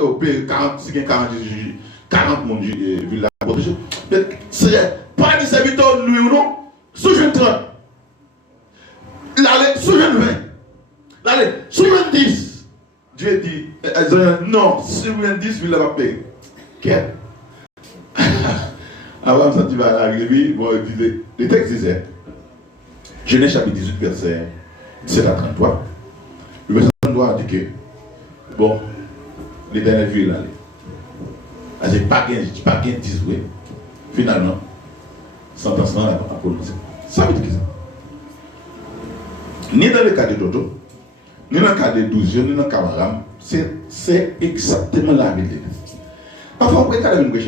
au pays 40, 40 monde ville là. C'est pas des serviteurs nous ou non, sous jeune 30. L'allée, sous jeune 20. L'allée, sous jeune 10. Dieu dit, non, sous jeune 10, ville là va payer. Quel? Avant ça, tu vas arriver, bon, le texte disait, Genèse chapitre 18, verset 7 à 33. Le verset 33 dit que, bon, l'Éternel vit là. C'est pas gain 10, oui. Finalement, sentence là, à prononcer. Ça veut dire que ça. Ni dans le cas de Dodo, ni dans le cas de 12, ni dans le cas de Ram, c'est exactement la vie de l'Église. Parfois, on peut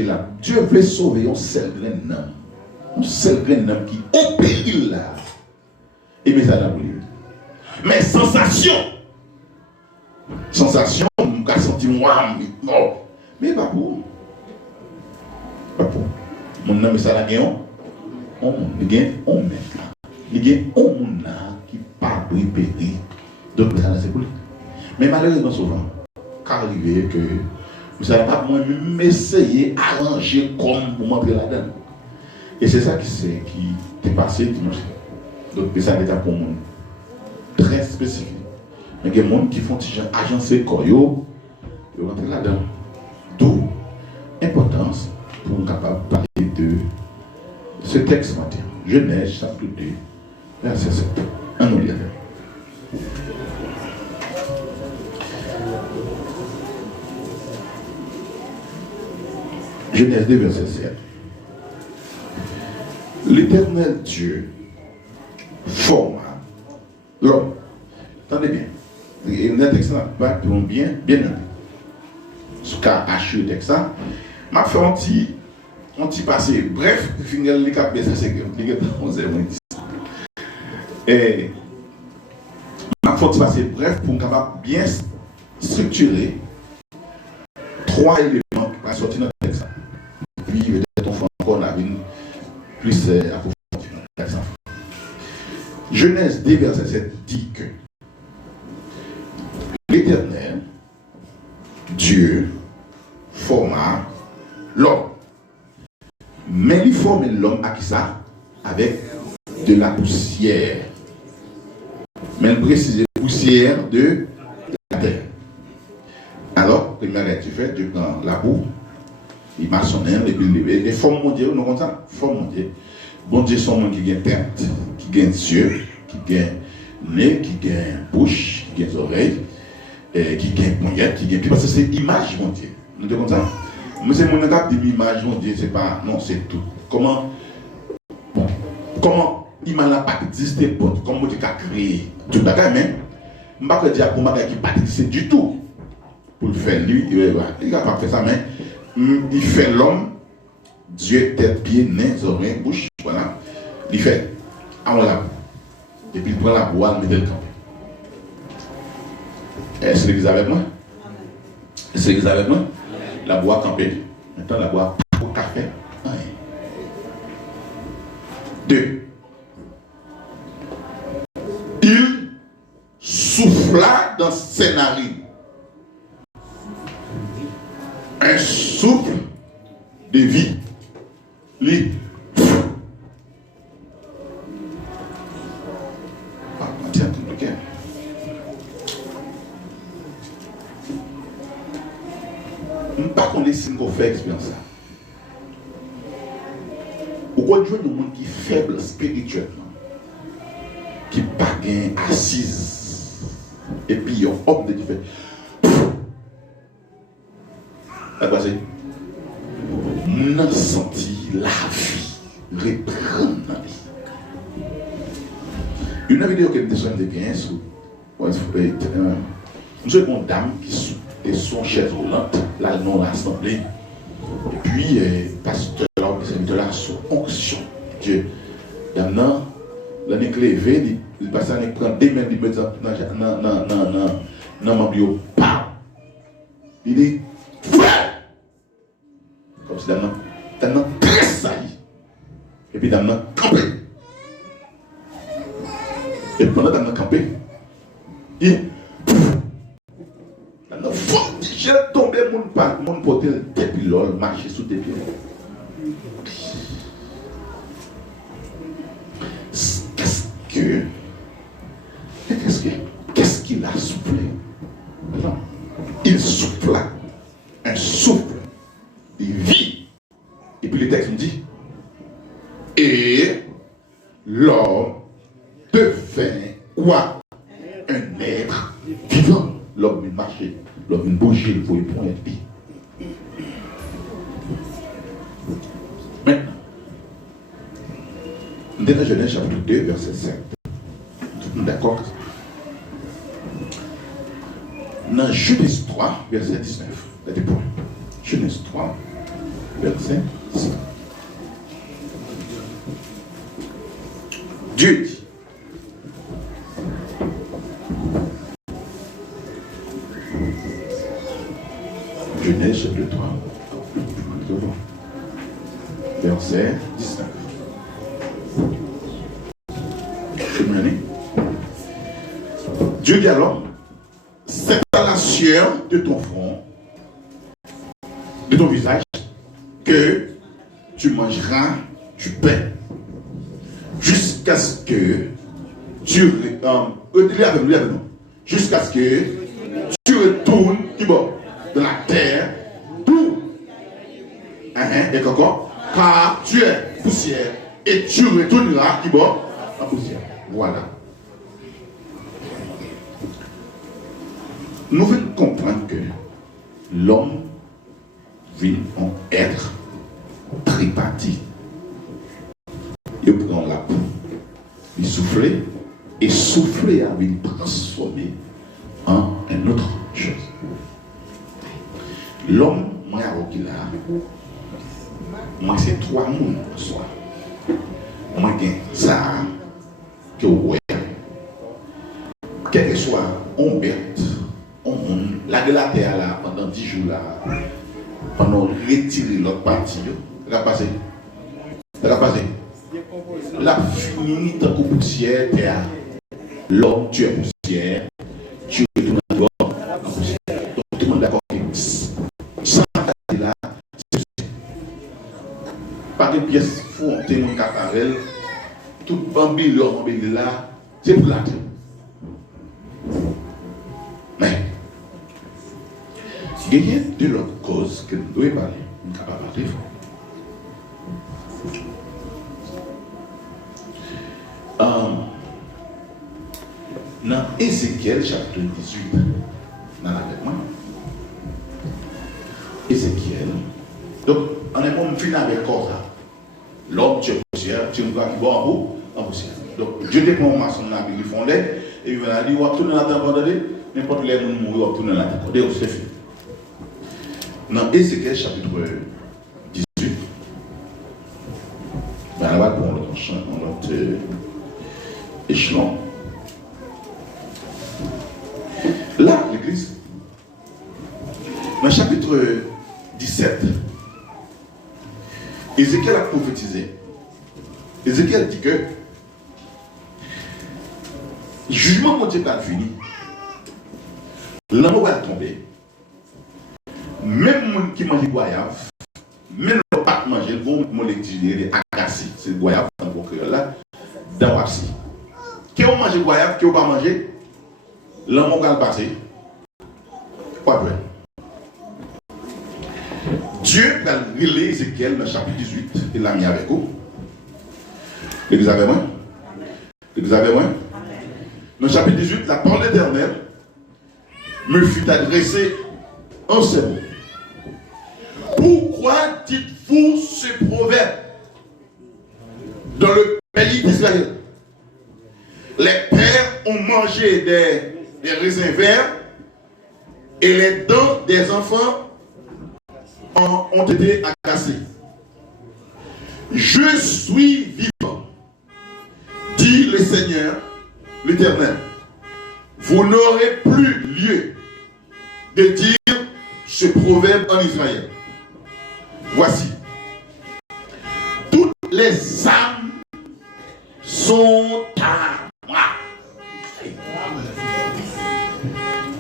là. Dieu veut sauver un seul grand homme. Un seul grand homme qui est au péril là. Et mais ça n'a pas lieu. Mais sensation. Sensation, on a senti moi, mort. Mais pas pour. Pas pour. Mon homme, ça l'a gagné. Il gagne un mec là. Il gagne un monde là qui pas répéter. Donc, ça c'est pour lui. Mais malheureusement, souvent, car arrivé que vous savez pas moi-même essayer d'arranger comme pour m'entrer là-dedans. Et c'est ça qui est passé dimanche. Donc ça est pour monde très spécifique. Mais il y a des gens qui font agencer corps, ils rentrent là-dedans. D'où l'importance pour nous capable de parler de ce texte matin. Genèse chapitre 2, verset 7. Un nous lire. Genèse 2, verset 7. L'Éternel Dieu forma l'homme. Attendez bien. Et le texte n'a pas bien noté. Ce qu'a haché le texte, m'a fait un petit passé. Bref, finir les cap baisser c'est que les gars 11h10. Et m'a fait un petit passé bref pour capable bien structurer 3 éléments qui vont sortir dans le texte. Puis peut-être on fait encore la vie plus approfondie dans le texte. Genèse 2, verset 7 dit que l'Éternel, Dieu, forma l'homme. Mais il forme l'homme à qui ça? Avec de la poussière. Mais il précise poussière de la terre. Alors, première tu fais, Dieu prend la boue, il maçonne, et puis il levé. Les formes mondiales, nous comme ça, formes mondiales. Bon Dieu, sont gens qui gagnent tête, qui gagnent yeux, qui gagnent nez, qui gagnent bouche, qui gagnent oreilles, qui gagnent poignette, qui gagnent. Parce que c'est image mondiale. Nous disons comme ça. Mais c'est mon étape de l'image mondiale, c'est pas. Non, c'est tout. Comment l'image n'a pas existé, comment tu as créé tout le bagage, mais je ne vais pas dire pour moi qui n'a pas existé du tout. Pour le faire, lui, il n'a pas fait ça, mais il fait l'homme. Dieu, tête, pied, nez, oreilles, bouche, voilà. Il fait, on la et puis il prend la boîte, il met le camp. Est-ce que l'église avec moi? Est-ce que l'église avec moi? La boîte campée. Maintenant, la boîte au café. 2. Il souffla dans ses narines. Un souffle de vie. Lui. Tiens, ok. Je ne sais pas qu'on est si on fait expérience ça. Pourquoi Dieu nous montre qui est faible spirituellement, qui n'est pas assise, et puis il y a un homme de qui fait. La passé. On a senti la vie reprendre la vie. Une vidéo que je me bien sur une seconde dame qui est son chaise roulante, là, non l'assemblée. Et puis, pasteur, là, sous onction. Dieu. Maintenant, l'année clévé, il passe à prend des mains, il met dans mon bio. Il dit, frère! Comme si dans très saillie. Et puis dans campé. Et pendant dans campé, il dans fort, j'ai tombé monde pas, le monde porte depuis l'ol, marcher sous tes pieds. Qu'est-ce qu'il a soufflé? Non. Il souffla un souffle de vie. Et puis le texte nous dit, et l'homme devint quoi? Un être vivant. L'homme il marchait, l'homme il bougeait, il pouvait prendre un pied. Maintenant, dans Genèse chapitre 2, verset 7. D'accord? Dans Genèse 3, verset 19. Genèse 3, verset 19. Dieu dit, Genèse chapitre 3, verset 19. Dieu dit alors, c'est à la sueur de ton front, de ton visage, que tu mangeras du pain, jusqu'à ce que tu jusqu'à ce que tu retournes de la terre, d'où et encore, car tu es poussière et tu retourneras en poussière. Voilà. Nous venons comprendre que l'homme vit en être tripartite. Il prend la peau, il souffle, et souffler a été transformé en une autre chose. L'homme, moi, c'est trois mondes en soi. Moi, ça, que ouais. Quel que soit, on bête, on la de la terre là, pendant 10 jours là, pendant retirer l'autre partie, ça va passer. Ça va passer. La fini tant que poussière, terre. L'homme, tu es poussière, tu retournes à toi en poussière. Donc tout le monde est d'accord que sans là, c'est pas des pièces fontées, mon caparel, tout bambi là, c'est pour la terre. Mais, il y a de l'autre cause que nous devons parler. Nous ne pouvons pas parler. Dans Ézéchiel chapitre 18, dans l'avènement, Ézéchiel, donc on est bon fini avec ça. L'homme, tu es poussière, tu es bon en poussière. Donc Dieu te prend un maçon dans la Bible, il fondait, et il va dire, on va tourner la terre, n'importe les gens mourir, on va tourner la terre. C'est fini. Dans Ézéchiel chapitre 18, ben là-bas, pour notre échelon. Là, l'église, dans le chapitre 17, Ézéchiel a prophétisé. Ézéchiel dit que le jugement de Dieu est fini. L'amour va tomber. Même les gens qui mangent goyave, même les gens qui mangent, vont moléculer agacer. C'est le goyave dans le créole là, dans Wapsi. Qui ont mangé goyave, qui n'ont pas mangé, l'amour va passer. Pas vrai. Dieu a relé Ézéchiel dans le chapitre 18, il l'a mis avec vous. L'église avec moi. L'église avec moi. Dans le chapitre 18, la parole éternelle me fut adressée en ces mots. Pourquoi dites-vous ce proverbe dans le pays d'Israël? Les pères ont mangé des raisins verts et les dents des enfants ont été agacées. Je suis vivant, dit le Seigneur, l'Éternel. Vous n'aurez plus lieu de dire ce proverbe en Israël. Voici, toutes les âmes sont à moi.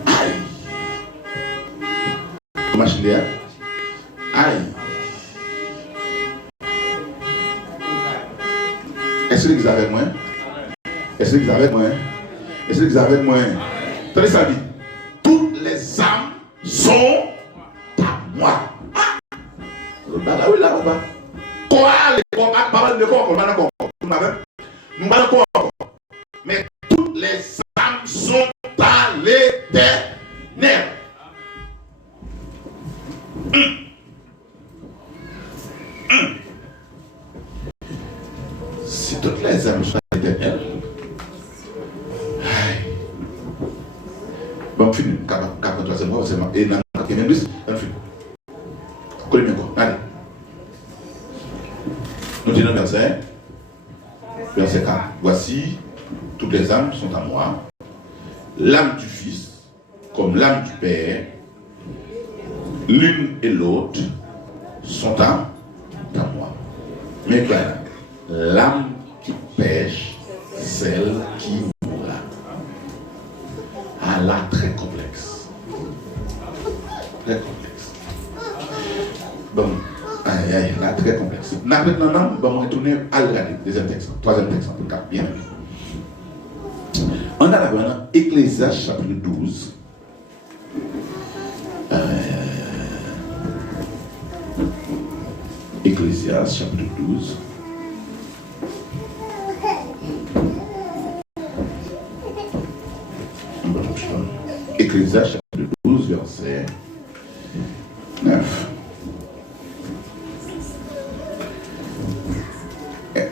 Aïe. Chili. Aïe. Est-ce que vous avez avec moi? Est-ce que vous avez avec moi? Est-ce que vous avez avec moi? Tenez ça dit. Toutes les âmes sont à moi. Ah! Là, oui, là, on va. Quoi? Nous allons encore. Mais toutes les âmes sont à l'Éternel. Si toutes les âmes sont à l'Éternel, bon, fini. 43e mois, et dans le 4e plus, on finit. Collez bien quoi. Allez. Nous disons verset 4. Voici, toutes les âmes sont à moi. L'âme du Fils, comme l'âme du Père, l'une et l'autre sont à moi. Mais voilà, l'âme qui pêche, celle qui mourra. Ah là, très complexe. Très complexe. Bon, aïe, là, très complexe. Maintenant, on va retourner à la deuxième texte, troisième texte, en tout cas, bien. On a là Ecclésiaste chapitre 12. Ecclésiaste chapitre 12. Ecclésiaste chapitre 12, verset 9.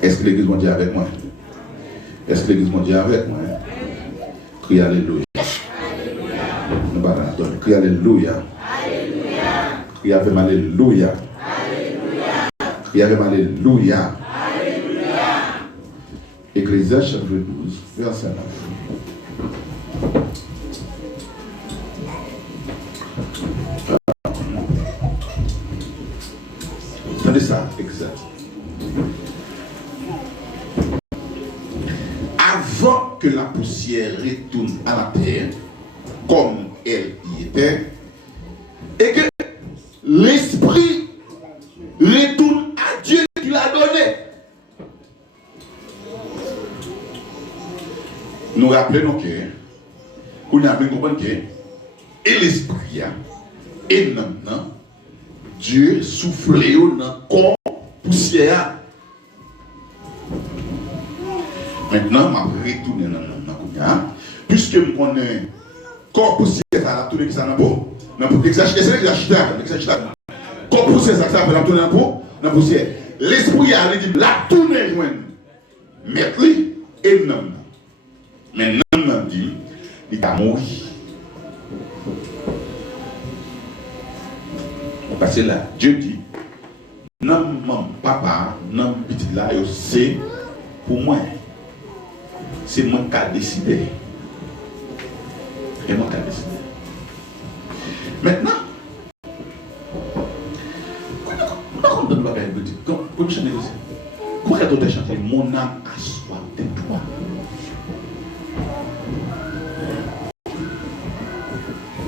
Est-ce que l'église mondiale avec moi? Est-ce que l'église mondiale avec moi? Crie Alléluia. Nous allons entendre. Crie Alléluia. Crie avec Alléluia. Crie avec Alléluia. Ecclésiaste chapitre 12, verset 9. Attendez ça, exact. Avant que la poussière retourne à la terre, comme elle y était, et que l'esprit retourne à Dieu qui l'a donné. Nous rappelons que, qu'on a bien compris que, et l'esprit, et maintenant, Dieu soufflé dans le corps poussière. Maintenant, je vais retourner dans le corps. Puisque je connais le corps poussière, ça va tourner qui ça dans le pot. L'exercice, corps poussière, ça va tourner dans le pot, dans la poussière. L'esprit a dit, la tourner, mettre lui et non. Mais non, dit, il va mourir. Parce que là, Dieu dit, non, mon papa, non, petit là, c'est pour moi. C'est moi qui ai décidé. C'est moi qui ai décidé. Maintenant, comment on donne le bagage petit? Comment je chanter aussi? Comment on doit chanter? Mon âme a soif de toi.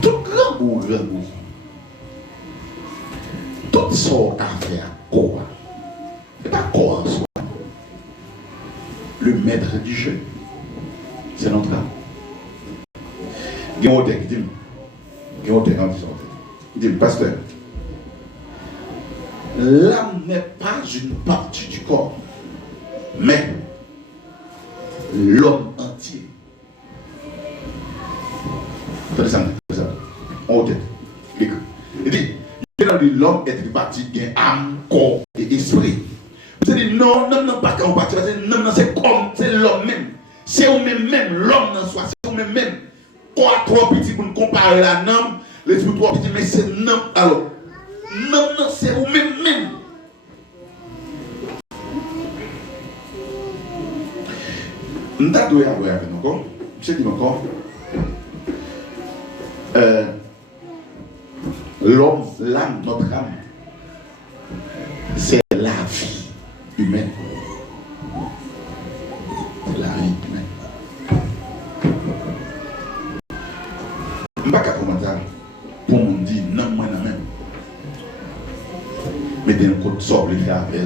Tout grand ou grand ou tout sort à faire quoi? Ce n'est pas quoi en soi. Le maître du jeu, c'est notre âme. Il y a un autre qui dit, il dit, pasteur, l'âme n'est pas une partie du corps, mais l'homme entier. Attendez ça, on dit, il dit, l'homme est réparti en âme, corps et esprit. Vous dit non, pas qu'en partie, non, c'est comme, c'est l'homme même. C'est au même, l'homme en soi, c'est au même. Quoi, trop petit pour nous comparer la nom, l'esprit trop petit, mais c'est non. Alors, non, c'est au même. Nous devons avoir avec nous encore. Je dis encore. L'homme, l'âme, notre âme, c'est la vie humaine. C'est la vie humaine. Je ne sais pas comment ça pour me dire non, moi, non, même. mettez un côté sobre, les avec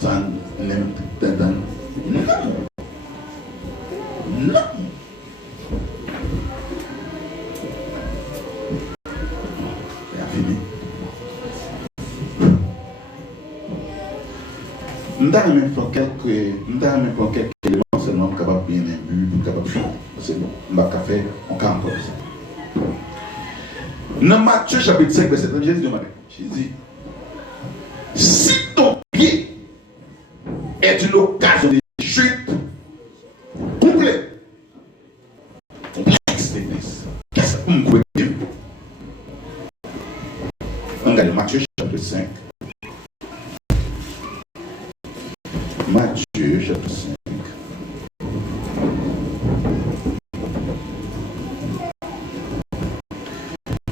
sans n'aime non. Non. C'est fini. Nous avons même quelques éléments seulement capables de bien imbu, capable de faire. C'est bon, on va faire, on va encore ça. Dans Matthieu chapitre 5, verset 30, Jésus demande, Jésus, si ton pied est une occasion de chute, complexe, qu'est-ce que vous pouvez dire? On regarde Matthieu chapitre 5. Matthieu chapitre 5.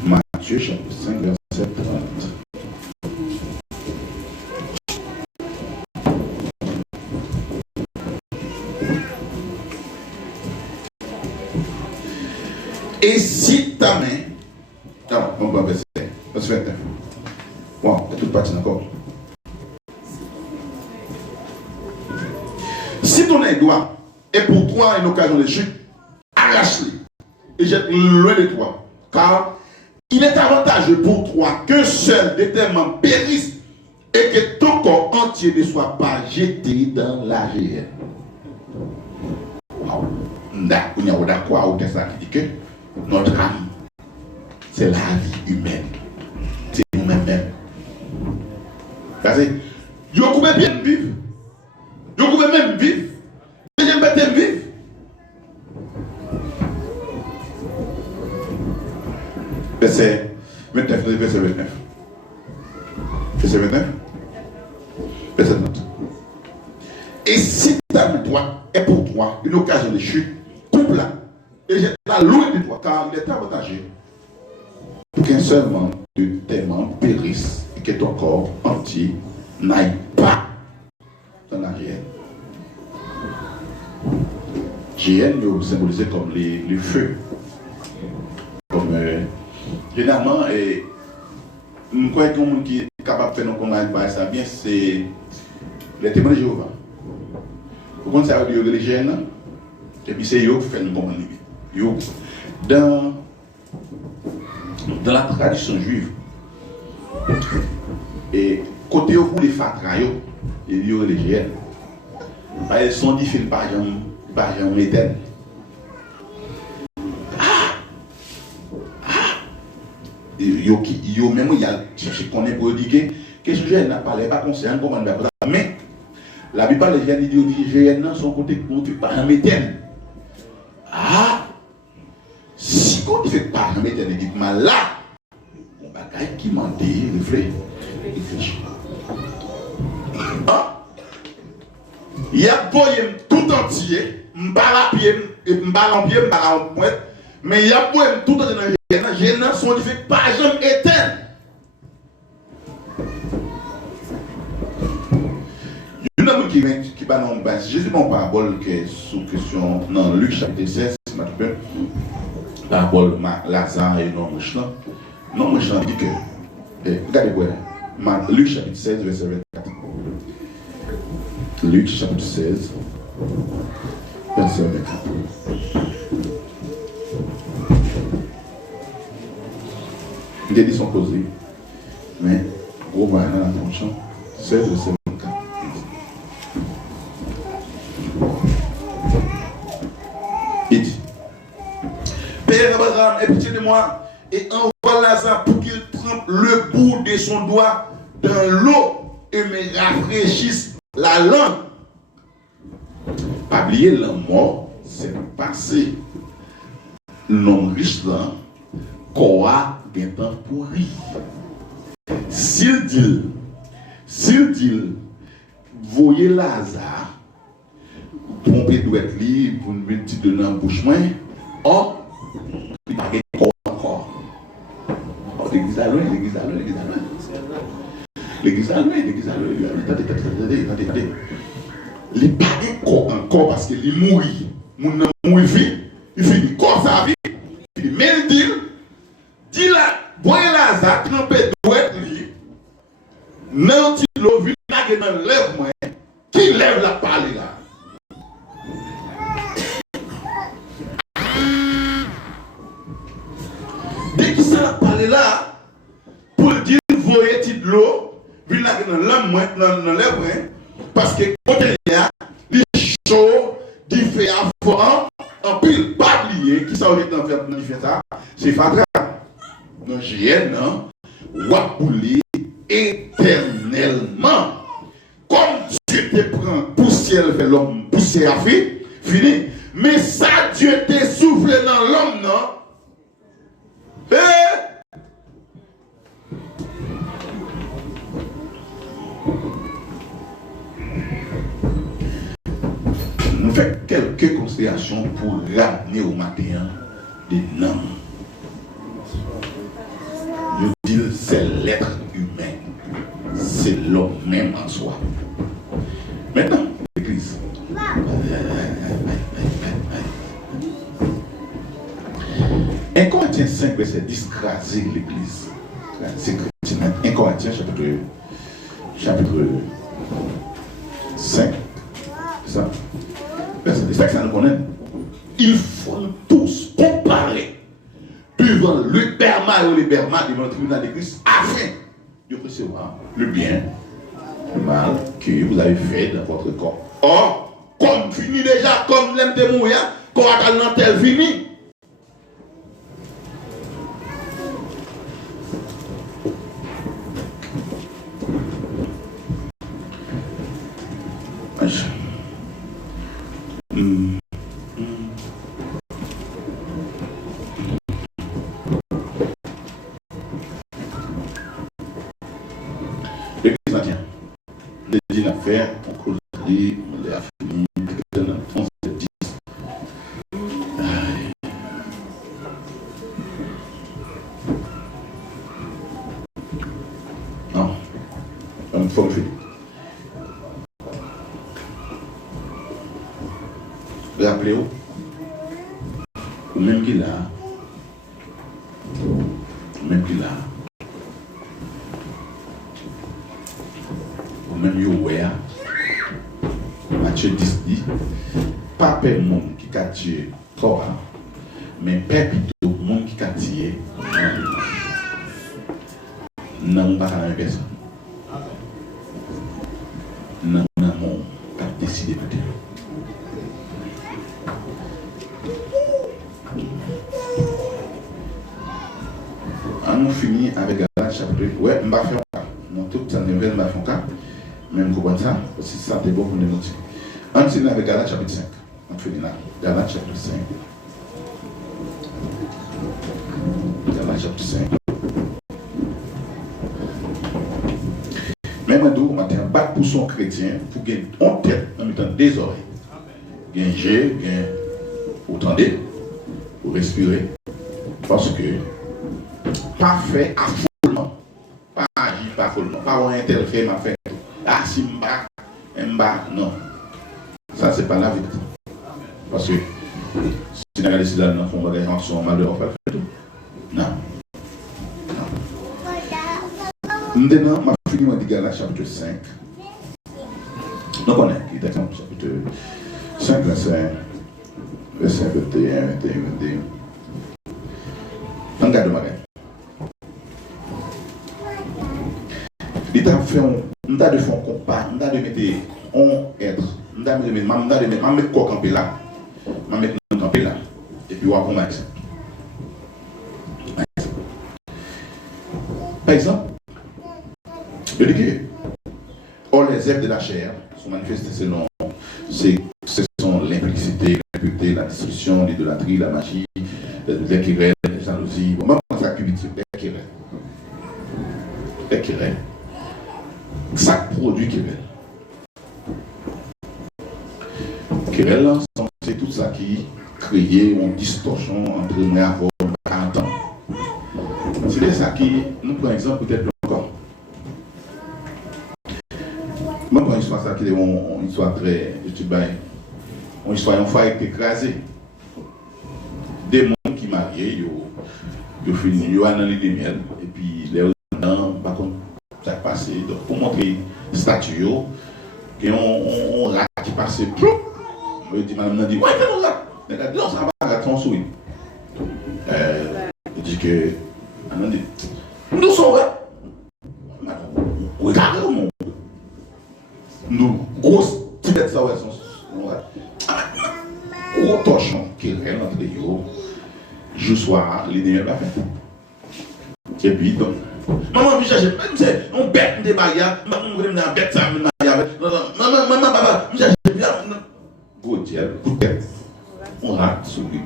Matthieu chapitre 5, verset 30. Et si ta main, alors, on va verset 29. Wow, c'est toute partie d'accord. Si ton œil droit est pour toi une occasion de chute, arrache-le et jette-le loin de toi. Car il est avantageux pour toi qu'un seul de tes membres périsse et que ton corps entier ne soit pas jeté dans la géhenne. D'accord, au texte qui dit que notre âme, c'est la vie humaine. C'est nous-mêmes. Parce que, vous pouvez bien vivre. Vous pouvez même vivre. J'aime pas vivre. Verset 29, verset 29. Verset 29. Verset 30. Et si ta main droite est pour toi une occasion de chute, coupe-la et jette-la loin de toi, car il est avantageux pour qu'un seul membre de tes membres périsse et que ton corps entier n'aille pas dans la géhenne. Géhenne est symbolisé comme les feux. Comme généralement, je crois que le qui est capable de faire nos combats, ça bien, c'est les témoins de Jéhovah. Vous comprenez ça, les géhennes, et puis c'est eux qui font nos combats. Dans la tradition juive, et côté où les fatras, il y a les géhennes. Ils sont différents par exemple éternel. Yo même il y a cherché qu'on est pour dire que ce gène n'a pas l'air pas concernant comment on va faire. Mais la plupart des gènes disent que les gènes sont côté par un éternel. Ah, si on fait par un éternel, dites-moi là, on va qui m'en dit, réfléchir. Il y a boyé tout entier, m'balapier, m'balampier, m'balampoint, mais il y a boyé tout entier dans les gènes sont différents, par exemple éternels. Il y a un homme qui va dans le bas. Jésus m'a parabole qui est sous question dans Luc chapitre 16, parabole Lazare et non méchant. Non méchant dit que, regardez-moi, Luc chapitre 16, verset 24. Luc chapitre 16, verset 24. Des dit sont posés, mais gros va dans la fonction 16, verset 24. Il dit, Père Abraham, aie pitié de moi et envoie Lazare pour qu'il trempe le bout de son doigt dans l'eau et me rafraîchisse la langue. Pas oublier la mort, c'est passé. L'homme riche là, quoi bien temps pourri. S'il dit, voyez Lazare, pomper doit être libre pour une petite de l'embouchement, or, il n'y a pas de corps encore. L'église à loin. Attendez. Il n'y a pas de corps encore parce qu'il mourit. Mon nom mourit vite. Il finit corps sa vie. Mais il dit là, voyez Lazare, trempé doit être libre. non, tu l'as vu, dans lève moi, qui lève la parole là. Dès qu'il s'est parlé là, pour dire, voyez de l'eau, puis là, dans l'âme, dans lève moi, parce que quand il y a, il chaud, il fait avant, en pile, pas oublier, qui s'en est dans le fait ça, c'est Fatra. Dans JN, Wapouli éternellement. Comme Dieu te prend poussière, fait l'homme poussière à fini. Mais ça, Dieu te soufflé dans l'homme, non? Nous faisons quelques considérations pour ramener au matin des noms. Nous disons c'est l'être humain, c'est l'homme même en soi. Maintenant, l'Église. 1 Corinthiens 5, verset 10, craser l'Église. C'est 1 Corinthiens chapitre 5. C'est ça. Verset 10, ça nous connaît. Il faut tous comparer devant le berma ou les berma devant le tribunal de Christ afin de recevoir le bien, le mal que vous avez fait dans votre corps. Or, comme fini déjà, comme l'aime de mourir, quand on a tel fini. On causerie, on l'a fini, on se dit. Non, il faut le faire. Rappelez-vous, ou même qu'il a, ou même Yowea, Matthieu 10 dit, pas peur monde qui a tué Torah, mais peur plutôt monde qui a tué non pas la même personne. Non, mon qui a décidé peut-être. On finit avec la chapitre. Ouais, on va faire ça. Non, tout ça ne va pas faire même comprendre ça, si ça c'est bon pour nous. On finit avec Galates chapitre 5. On finit là. Galates chapitre 5. Galates chapitre 5. Même un matin, battre pour son chrétien, pour gagner en tête en mettant des oreilles. Gagner, vous entendez, vous respirez. Parce que, pas fait affolement, pas agir pas affolement, pas avoir un tel fait, m'a fait. Ah, si m'ba, non. Ça, c'est pas la vérité. Parce que si on a décidé d'aller dans le fond, on va gagner en son malheur, on va faire tout. Non. Maintenant, ma fille m'a dit Galates chapitre 5. Donc, on est qui est chapitre 5, verset 21, 21, 21. Regarde ma gueule. Il a fait on a de faire un compas, on a de mettre on être, on a de mettre quoi camper là, on mettre camper là, et puis on va prendre un exemple. Par exemple, le dit or les œuvres de la chair sont manifestées selon ce sont l'implicité, l'impureté, la destruction, l'idolâtrie, la magie, les querelles, les jalousies, bon, même dans sa culture, les querelles. Ça produit querelle. Querelle, c'est tout ça qui crée une distorsion entre les avoir et 40 ans. C'est ça qui, nous prenons exemple peut-être encore. Moi, pour une histoire, ça qui est une histoire très, une histoire une fois écrasée. Des gens qui marient, ils finissent, ils ont analysé des miels, et puis les gens, par contre, ça passe. Donc, pour montrer la statue, et on rat qui passe, on dit, madame, dit, ouais, fais-nous ça. Non, ça va pas ton souris. Il dit que, on dit, nous sommes là. Regardez, nous, grosses têtes, ça, ouais, gros torchon qui règne entre les yeux, je sois, l'idée va faire. Et puis, donc, maman, je cherche, on bête des mariages, maman, on bête ça, maman, papa, je cherche bien. Gros Dieu, peut-être, on rate sur lui.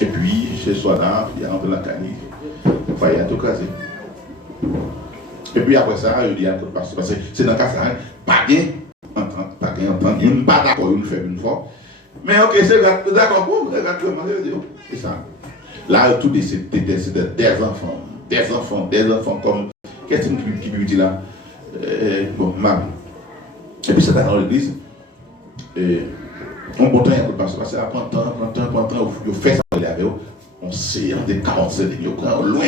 Et puis, chez soi là, il y a entre la canille, il faut y aller tout casé. Et puis après ça, il dit à tout parce que c'est dans le cas ça, pas bien entendre, pas bien entendre, il n'est pas d'accord, il le fait une fois. Mais ok, c'est d'accord pour vous, c'est ça. Là, tout c'est des enfants comme, qu'est-ce qui lui dit là? Bon, maman. Et puis c'est dans l'église. On bon temps, il y a parce que ça prend temps, il fait ça avec eux. On sait, on des 47 lignes, on prend loin,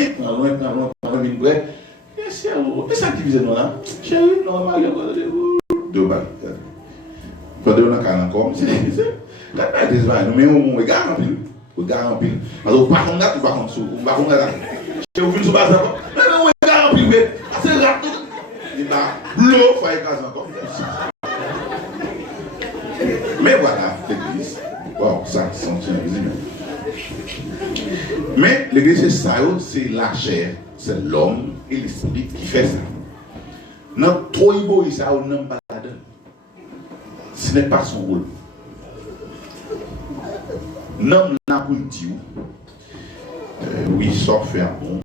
et c'est ça qui faisait nous là. Chérie, non, deux balles. Pendant qu'on a qu'à encore, c'est mais on regarde en pile. Alors, par contre, là, tu vas contre sous, par contre, là, je vous sur base encore. Mais on regarde en pile, c'est là. Il va l'eau, il faut écraser encore. Mais voilà, l'église. Wow, ça, c'est visible. Mais l'église, c'est ça, c'est la chair, c'est l'homme et l'esprit qui fait ça. Notre trop égoïste, ça, on n'aime pas là-dedans. Ce n'est pas son rôle. L'homme n'a pas dit, oui, sans faire bon,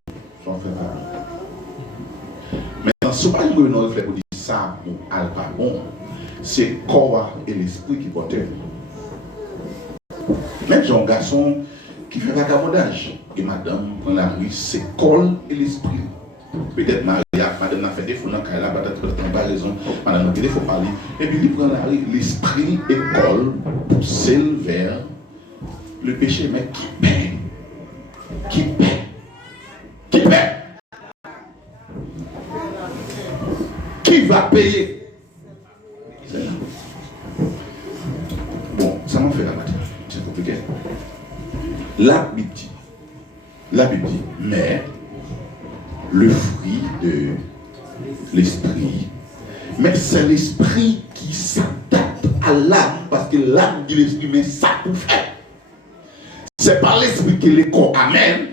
sans faire bon. Maintenant, ce n'est pas une bonne pour dire ça ou pas bon. C'est le corps et l'esprit qui portent. Même si un garçon qui fait vagabondage, et madame, dans la rue, c'est le corps et l'esprit. Peut-être Maria, madame a fait des faux dans le cas, peut-être pas raison, madame a fait des faux parler. Et puis il prend la rue, l'esprit école, pousser vers le péché, mais qui paie, qui va payer. Bon, ça m'a fait la matinée, c'est compliqué. La Bible dit, mais le fruit de l'esprit, mais c'est l'esprit qui s'adapte à l'âme, parce que l'âme dit l'esprit, mais ça pour faire. C'est par l'esprit que le corps amène.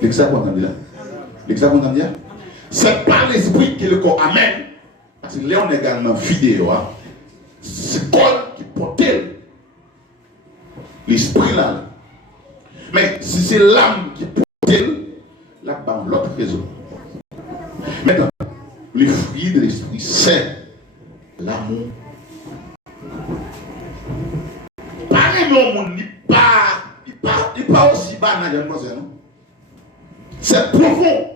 L'exact, on entend dire? C'est par l'esprit que le corps amène. Parce que là, on est également fidèle. C'est le corps qui porte l'esprit là. Mais si c'est l'âme qui porte, là, dans l'autre raison. Maintenant, le fruit de l'esprit, c'est l'amour. Pareil, mon monde, il pas aussi bas dans le monde, non? C'est profond.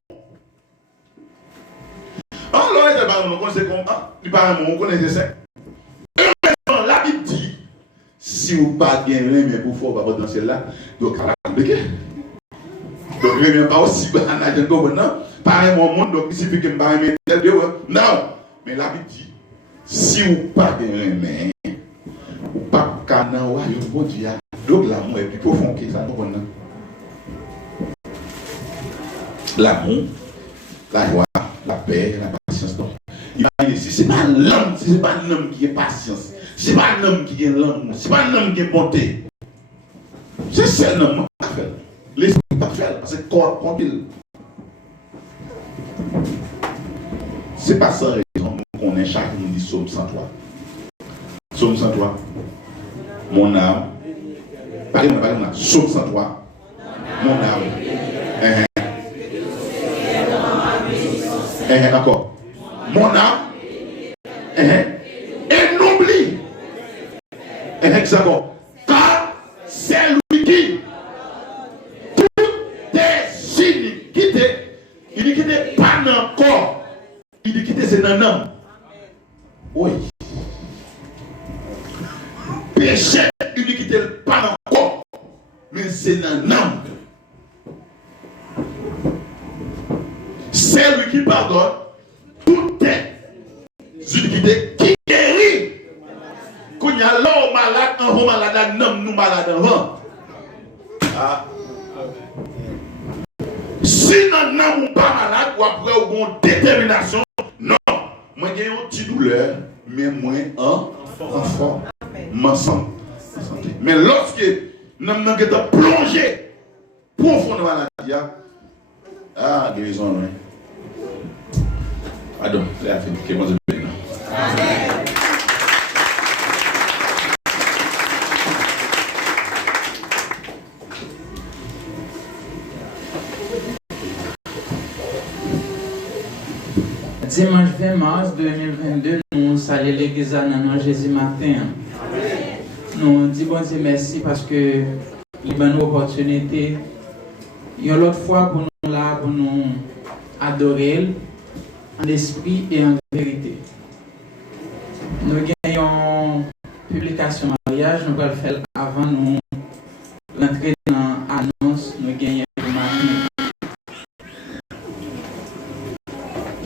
Alors, on sait comment, il parle, on connaît ça. La Bible dit, si vous ne pas gagner, mais pour faire votre dans celle-là, donc ça va compliquer. Donc, je ne viens pas aussi bas dans le monde, non? Pareil, mon monde, donc il suffit que je ne me mette non. Mais la Bible dit, si vous ne pas gagner, mais vous ne pas gagner, vous ne pas donc l'amour est plus profond que ça. L'amour, la joie, la paix, la patience. Donc, imaginez, si ce n'est pas l'homme, si ce n'est pas un homme qui a patience, si ce n'est pas un homme qui a l'amour, si ce n'est pas un homme qui a bonté, c'est seul homme qui fait. L'esprit pas faire, parce que corps compile. C'est pas sans raison qu'on est chaque nous dit Psaume 103. Psaume 103. Mon âme. Parlez-moi. Psaume 103. Mon âme. Encore. Mon âme. Et n'oublie. Exactement. Car c'est lui qui toutes tes iniquités. Iniquité pas dans le corps. Iniquité c'est dans l'homme. Oui. Péché, iniquité pas dans le corps. Mais c'est dans l'âme. c'est lui qui pardonne toute tête. Qui guérit. Quand il y a l'homme malade, un homme malade, un nous malade avant. Si nous n'avons pas malade, ou après ou une détermination, non. Moi j'ai une petite douleur, mais moi en forme, ma santé. Mais lorsque nous avons plongé profondément dans la maladie, guérison, oui. Pardon, c'est la fin qui est bonne. Amen. Dimanche 20 mars 2022, nous saluons l'église à Jésus matin. Nous disons bon Dieu merci parce que il y a une opportunité. Il y a l'autre fois pour nous là, pour nous adorer en esprit et en vérité. Nous gagnons publication mariage, nous allons le faire avant nous rentrer dans l'annonce, nous gagnons le matin.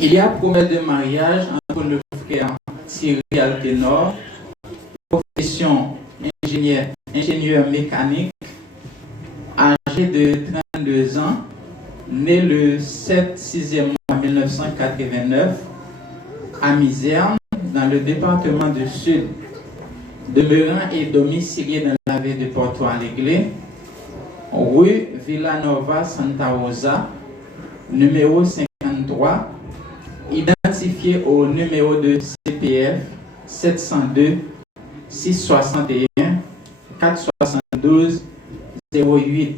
Il y a promesse de mariage entre le frère Thierry Altenor, profession ingénieur mécanique, âgé de 32 ans, né le 7-6e mois 1989, à Miserne, dans le département du Sud, demeurant et domicilié dans la ville de Porto Alegre, rue Villanova Santa Rosa, numéro 53, identifié au numéro de CPF 702 661 472 08,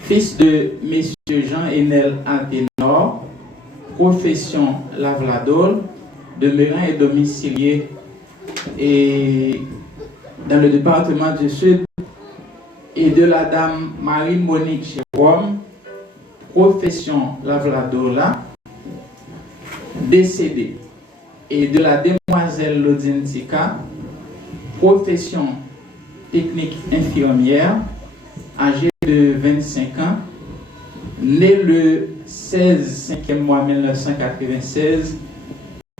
fils de M. Jean-Enel Altenor, profession lavlador, demeurant et domicilié et dans le département du Sud, et de la dame Marie-Monique Jérôme, profession lavladola, décédée, et de la demoiselle Lodine Tika, profession technique infirmière, âgée de 25 ans, née le 16-5e mois 1996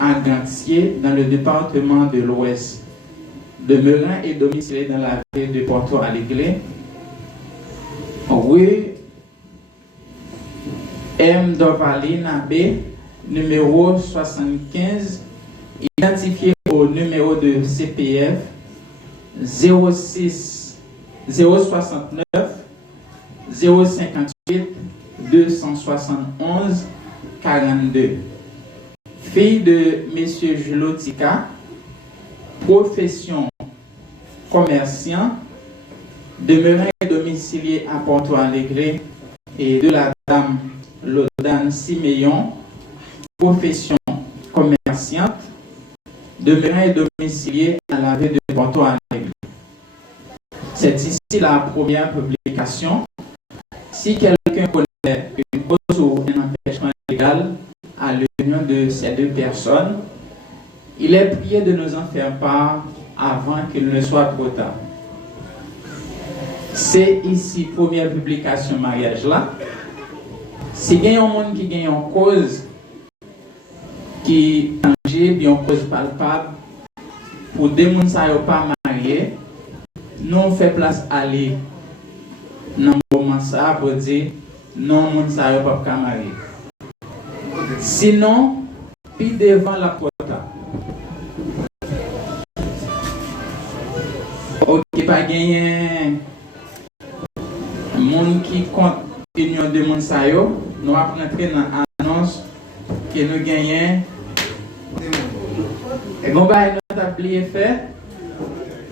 à Gantier, dans le département de l'Ouest, demeurant et domicilié dans la ville de Porto Alegre, rue M. Dovalina B, numéro 75, identifié au numéro de CPF 069 058 271 42. Fille de M. Julotika, profession commerçant, demeurant et domicilié à Porto Alegre, et de la dame Lodane Siméon, profession commerçante, demeurant et domicilié à la ville de Porto Alegre. C'est ici la première publication. Si quelqu'un connaît une cause ou un empêchement légal à l'union de ces deux personnes, il est prié de nous en faire part avant qu'il ne soit trop tard. C'est ici première publication mariage là. Si il y a un monde qui gagne une cause qui tangible, une cause palpable, pour des gens qui ne sont pas mariés, nous on fait place à aller dans le moment ça pour dire non, les gens ne sont pas mariés. Sinon, puis devant la porte. Ok, pas gagner un monde qui compte l'union de monde ça yo, nous allons entrer dans l'annonce que nous gagnons. Et bon bah nous avons oublié fait.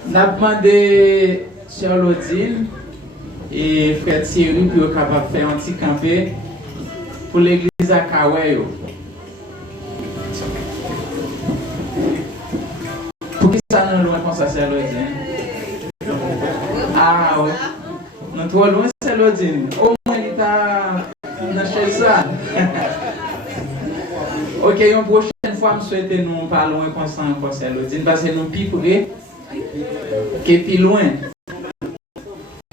Nous avons demandé Sœur Lodine et frère Thierry pour être capable de faire un petit campé pour l'église à Kawayo. Pour qui ça nous loin comme ça, Sœur Lodine? Ah oui. Nous trop loin, Sœur Lodine. Au moins il t'a chez ça. Ok, une prochaine fois, je souhaite nous parler comme ça encore, Sœur Lodine, parce que nous piquons qui est plus loin.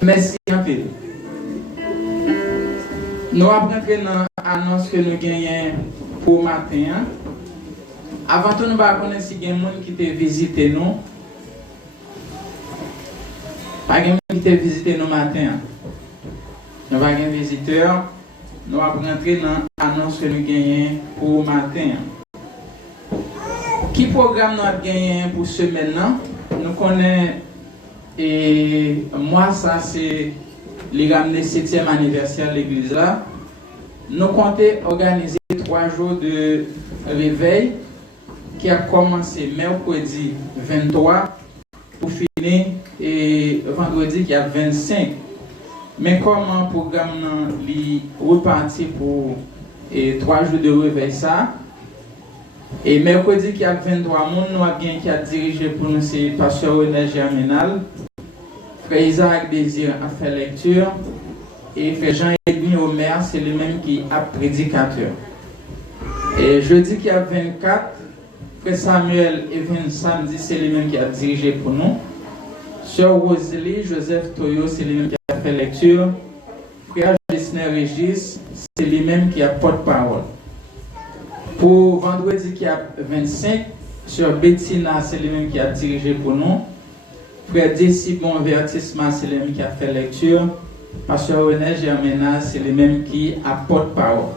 Merci un peu. Nous allons entrer dans annonce que nous gagnons pour matin. Avant tout, nous allons connaître si il y a des gens qui ont visité nous. Pas de gens qui ont visité nous matin. Nous avons des visiteurs. Nous allons rentrer dans l'annonce que nous gagnons pour matin. Qui programme nous avons gagné pour ce maintenant? Nous connaissons, et moi, ça c'est le 7e anniversaire de l'église là. Nous comptons organiser 3 jours de réveil qui a commencé mercredi 23 pour finir et vendredi qui a 25. Mais comment le programme est reparti pour 3 jours de réveil ça? Et mercredi qui a 23, nous avons bien qui a dirigé pour nous, c'est Pasteur René Germinal, Frère Isaac Désir a fait lecture, et Frère Jean-Edouard Omer, c'est lui-même qui a prédicateur. Et jeudi qui a 24, Frère Samuel Even samedi, c'est lui-même qui a dirigé pour nous. Sœur Rosalie Joseph Toyo, c'est lui-même qui a fait lecture. Frère Jesner Régis, c'est lui-même qui a porte-parole. Pour vendredi qui a 25, Sœur Bettina, c'est lui-même qui a dirigé pour nous. Frère Desi Bonvertissement, c'est lui-même qui a fait lecture. Pasteur René Germinal, c'est lui-même qui a porte-parole.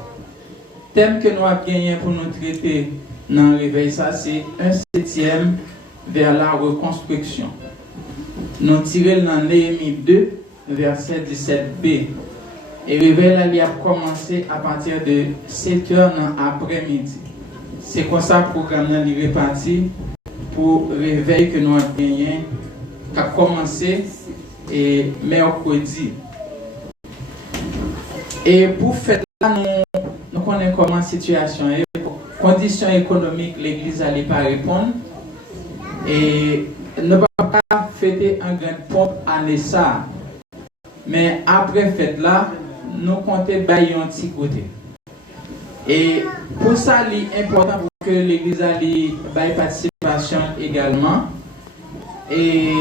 Thème que nous avons gagné pour nous traiter dans le réveil, ça c'est 1/7 vers la reconstruction. Nous tirons dans Néhémie 2, verset 17b. Et le réveil a commencé à partir de 7h dans l'après-midi. C'est comme ça que le programme est réparti pour le réveil que nous avons gagné, qui a commencé mercredi. Et pour faire là, nous connaissons comment la situation est. Conditions économiques, l'église n'allait pas répondre. Et ne va pas fêter un grand pompe année ça. Mais après fête là, nous comptons bailler un petit côté. Et pour ça, il est important pour que l'église ait participation également. Et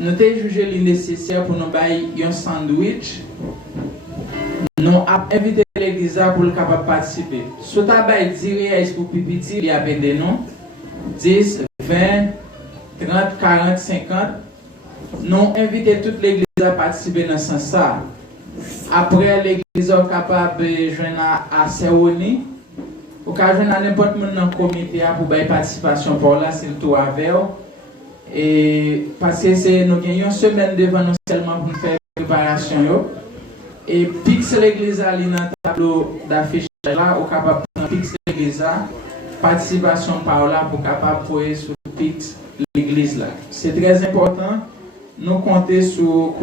nous avons jugé nécessaire pour nous bailler un sandwich. Nous avons invité l'église pour le capable participer. Si vous avez 10 réels pour Pipiti, il y a des noms 10, 20, 30, 40, 50. Nous avons invité toute l'église à participer dans ce sens. Après, l'église est capable de joindre à Céoni. Ou qu'à joindre à n'importe qui dans le comité pour la participation pour là, c'est le tour avec. Et parce que nous avons une semaine devant nous seulement pour faire la préparation. Et pix l'église à dans le tableau d'affichage là, ou capable de pix l'église à participation par là pour capable de sur pix l'église là. C'est très important. Nous comptons sur